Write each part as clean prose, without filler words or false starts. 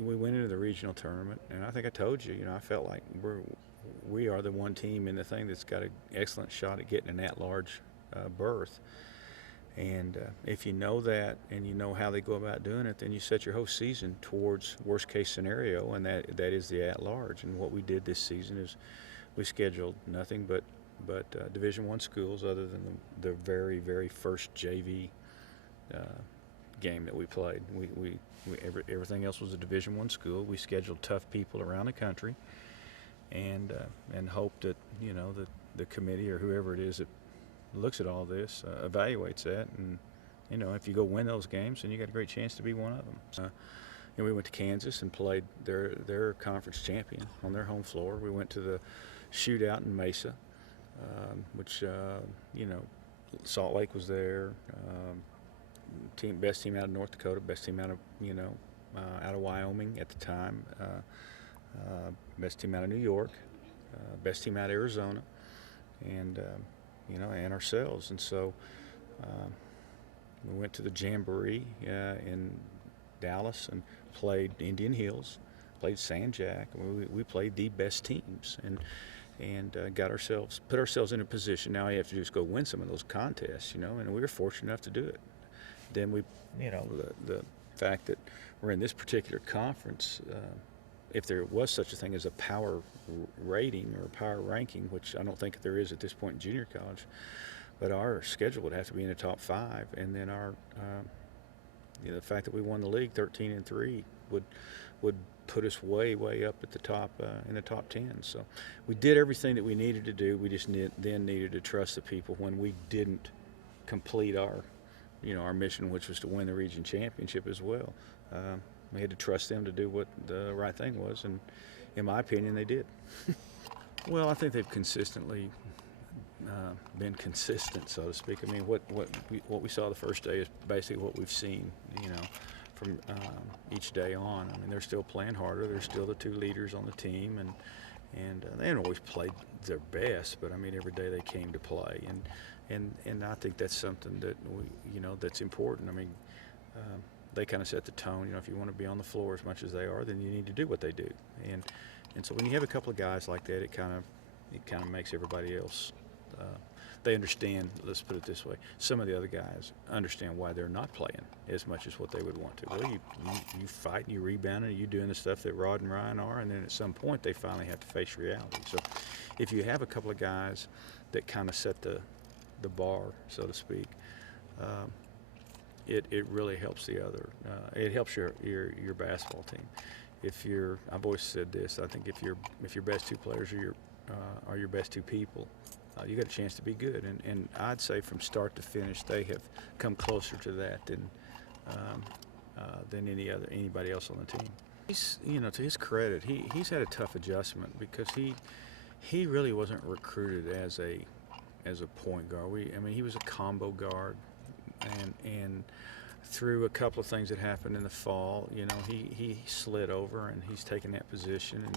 we went into the regional tournament, and I think I told you, I felt like we are the one team in the thing that's got an excellent shot at getting an at-large berth. And if you know that and you know how they go about doing it, then you set your whole season towards worst-case scenario, and that is the at-large. And what we did this season is we scheduled nothing but Division I schools, other than the very, very first JV game that we played. Everything else was a Division I school. We scheduled tough people around the country, and hoped that that the committee or whoever it is that looks at all this evaluates that, and if you go win those games, then you got a great chance to be one of them. And we went to Kansas and played their conference champion on their home floor. We went to the shootout in Mesa, which Salt Lake was there. Best team out of North Dakota, best team out of out of Wyoming at the time, best team out of New York, best team out of Arizona, and and ourselves. And so we went to the Jamboree in Dallas and played Indian Hills, played San Jack. We played the best teams, and put ourselves in a position. Now you have to just go win some of those contests, and we were fortunate enough to do it. Then the fact that we're in this particular conference, if there was such a thing as a power rating or power ranking, which I don't think there is at this point in junior college, but our schedule would have to be in the top 5, and then our the fact that we won the league 13-3 would put us way up at the top in the top 10. So we did everything that we needed to do. We just then needed to trust the people when we didn't complete our mission, which was to win the region championship as well. We had to trust them to do what the right thing was, and in my opinion, they did. Well, I think they've consistently been consistent, so to speak. I mean, what we saw the first day is basically what we've seen, from each day on. I mean, they're still playing harder. They're still the 2 leaders on the team, and they haven't always played their best, but I mean, every day they came to play, and I think that's something that that's important. I mean, they kind of set the tone. If you want to be on the floor as much as they are, then you need to do what they do. And so when you have a couple of guys like that, it kind of makes everybody else. They understand. Let's put it this way: some of the other guys understand why they're not playing as much as what they would want to. Well, you fight and you rebound and you doing the stuff that Rod and Ryan are, and then at some point they finally have to face reality. So if you have a couple of guys that kind of set the bar, so to speak, it really helps the other. It helps your basketball team. I've always said this. I think if your best 2 players are your best 2 people, you got a chance to be good. And I'd say from start to finish, they have come closer to that than anybody else on the team. He's, to his credit, he's had a tough adjustment because he really wasn't recruited as a point guard. He was a combo guard, and through a couple of things that happened in the fall, he slid over and he's taken that position,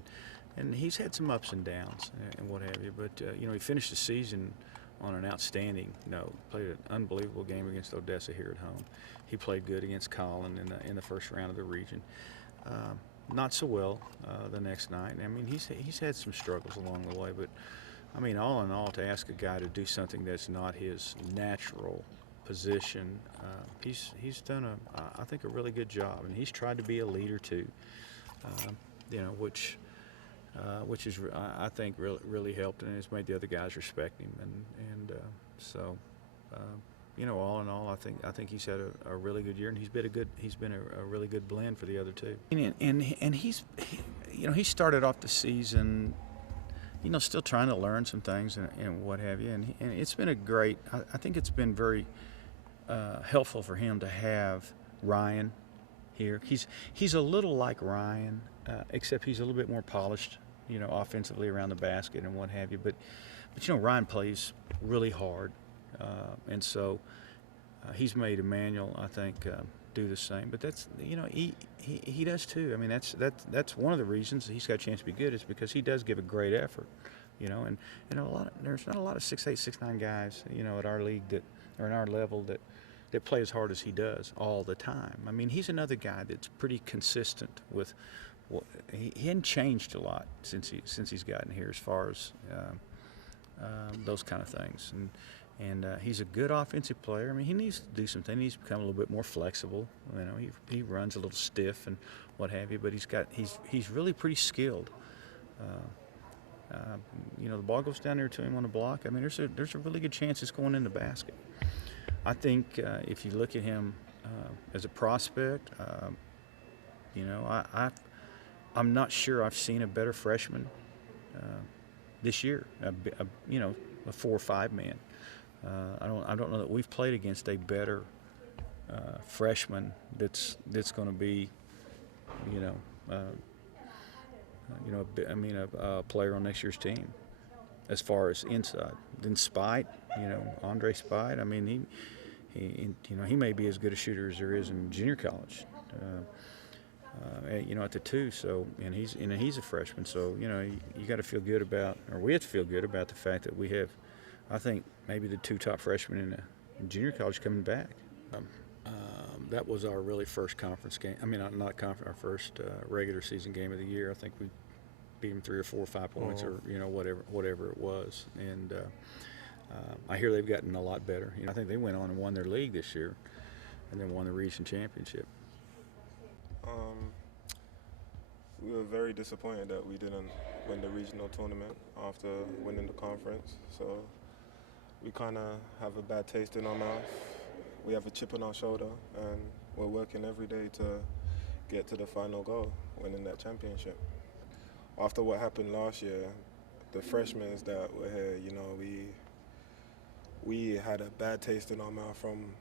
and he's had some ups and downs and what have you. But he finished the season on an outstanding note. Played an unbelievable game against Odessa here at home. He played good against Collin in the first round of the region. Not so well the next night. I mean, he's had some struggles along the way, but I mean, all in all, to ask a guy to do something that's not his natural position, he's done I think a really good job, and he's tried to be a leader too, which is I think really helped, and it's made the other guys respect him, and so all in all, I think he's had a really good year, and he's been a really good blend for the other 2. And he started off the season, still trying to learn some things and what have you, and it's been a great. I think it's been very helpful for him to have Ryan here. He's a little like Ryan, except he's a little bit more polished, offensively around the basket and what have you. But Ryan plays really hard, and so he's made Emmanuel, I think, do the same. But that's he does too. I mean, that's one of the reasons he's got a chance to be good is because he does give a great effort, and there's not a lot of 6'8", 6'9" guys, at our league that or in our level that that play as hard as he does all the time. I mean, he's another guy that's pretty consistent with. Well, he hadn't changed a lot since he's gotten here as far as those kind of things. And he's a good offensive player. I mean, he needs to do something. He needs to become a little bit more flexible. You know, he runs a little stiff and what have you. But he's really pretty skilled. You know, the ball goes down there to him on the block. I mean, there's a really good chance it's going in the basket. I think if you look at him as a prospect, you know, I'm not sure I've seen a better freshman this year. You know, a 4 or 5 man. I don't know that we've played against a better freshman that's going to be, you know, a player on next year's team. As far as inside, then Spite, you know, Andre Spite. I mean, he may be as good a shooter as there is in junior college. You know, at the 2. So, and he's a freshman. So, you know, you got to feel good about, or we have to feel good about the fact that we have, I think, maybe the 2 top freshmen in junior college coming back. That was our really first conference game. I mean, not conference, our first regular season game of the year. I think we beat them 3 or 4 or 5 points, or you know, whatever it was. And I hear they've gotten a lot better. You know, I think they went on and won their league this year, and then won the region championship. We were very disappointed that we didn't win the regional tournament after winning the conference. So we kind of have a bad taste in our mouth. We have a chip on our shoulder, and we're working every day to get to the final goal, winning that championship. After what happened last year, the freshmen that were here, you know, we had a bad taste in our mouth from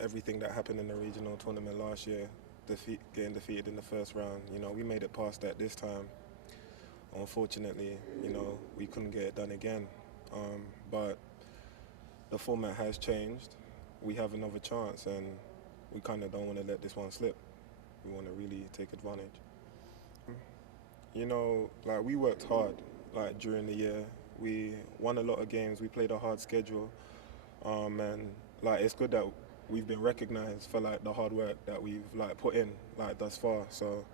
everything that happened in the regional tournament last year. Getting defeated in the first round. You know, we made it past that this time. Unfortunately, you know, we couldn't get it done again. But the format has changed. We have another chance, and we kind of don't want to let this one slip. We want to really take advantage. You know, like, we worked hard, like, during the year. We won a lot of games. We played a hard schedule. And, like, it's good that we've been recognized for, like, the hard work that we've, like, put in, like, thus far. So,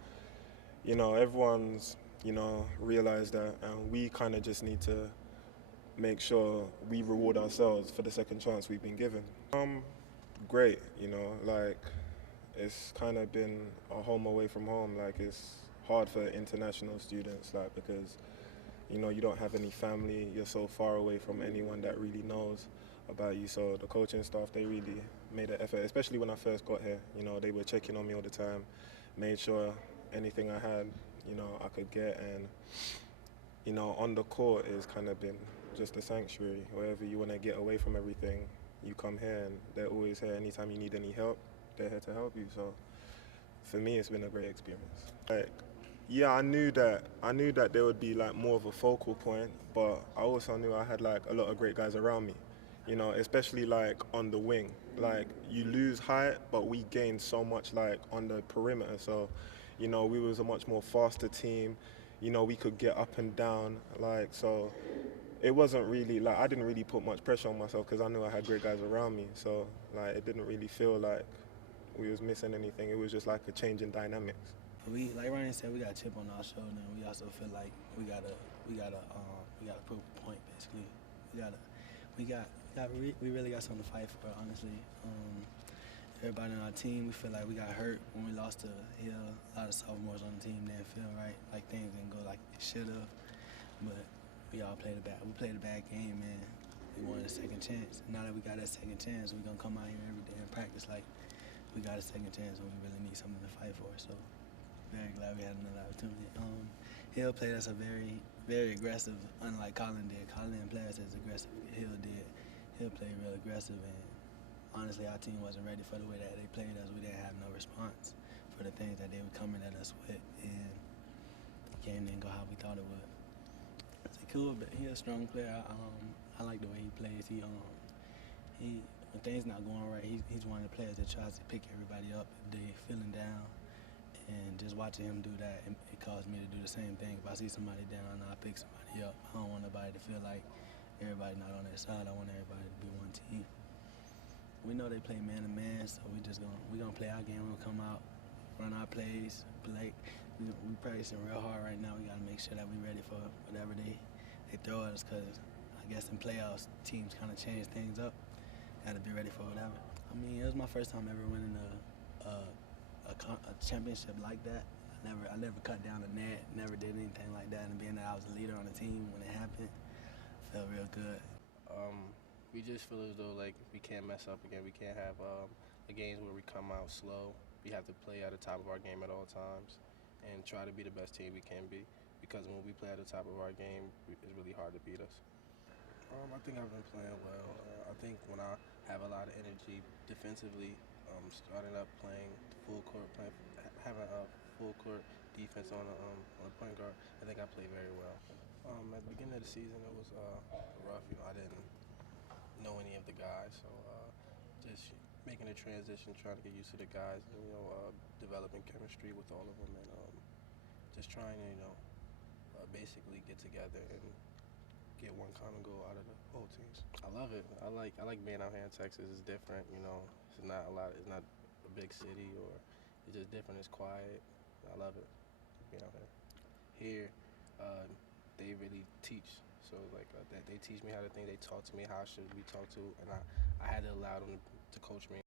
you know, everyone's, you know, realized that, and we kind of just need to make sure we reward ourselves for the second chance we've been given. Great, you know, like, it's kind of been a home away from home. Like, it's hard for international students, like, because, you know, you don't have any family. You're so far away from anyone that really knows about you. So the coaching staff, they really made an effort, especially when I first got here. You know, they were checking on me all the time, made sure anything I had, you know, I could get. And, you know, on the court, it's kind of been just a sanctuary. Wherever you want to get away from everything, you come here, and they're always here. Anytime you need any help, they're here to help you. So for me, it's been a great experience. Like, yeah, I knew that there would be, like, more of a focal point, but I also knew I had, like, a lot of great guys around me. You know, especially, like, on the wing. Like, you lose height, but we gained so much, like, on the perimeter. So, you know, we was a much more faster team. You know, we could get up and down. Like, so it wasn't really, like, I didn't really put much pressure on myself because I knew I had great guys around me. So, like, it didn't really feel like we was missing anything. It was just like a change in dynamics. We, like Ryan said, we got a chip on our shoulder, and we also feel like we gotta prove a point. Basically, we really got something to fight for. Honestly, everybody on our team, we feel like we got hurt when we lost to Hill. A lot of sophomores on the team didn't feel right, like things didn't go like it should have. But we all played a bad game, and we wanted a second chance. And now that we got that second chance, we're gonna come out here every day and practice like we got a second chance, and we really need something to fight for. So. Very glad we had another opportunity. Hill played us a very, very aggressive, unlike Colin did. Colin didn't play us as aggressive as Hill did. Hill played real aggressive, and honestly, our team wasn't ready for the way that they played us. We didn't have no response for the things that they were coming at us with, and the game didn't go how we thought it would. Sekou, but he's a strong player. I like the way he plays. He when things not going right, he's one of the players that tries to pick everybody up if they feeling down. And just watching him do that, it caused me to do the same thing. If I see somebody down, I'll pick somebody up. I don't want nobody to feel like everybody not on their side. I want everybody to be one team. we know they play man to man, so we gonna play our game. We're gonna come out, run our plays, play. We practicing real hard right now. We gotta make sure that we ready for whatever they throw at us, cause I guess in playoffs teams kind of change things up. Gotta be ready for whatever. I mean, it was my first time ever winning a championship like that. I never cut down a net, never did anything like that. And being that I was a leader on the team when it happened, felt real good. We just feel as though like we can't mess up again. We can't have the games where we come out slow. We have to play at the top of our game at all times and try to be the best team we can be. Because when we play at the top of our game, it's really hard to beat us. I think I've been playing well. I think when I have a lot of energy defensively, starting up playing full court, having a full court defense on a point guard, I think I play very well. At the beginning of the season, it was rough. I didn't know any of the guys, so just making a transition, trying to get used to the guys, and, developing chemistry with all of them, and just trying to, basically get together and get one common goal out of the whole teams. I love it. I like being out here in Texas. It's different, It's not It's not a big city, or it's just different. It's quiet. I love it being out here. Here, they really teach. So they teach me how to think. They talk to me how I should be talked to, and I had to allow them to coach me.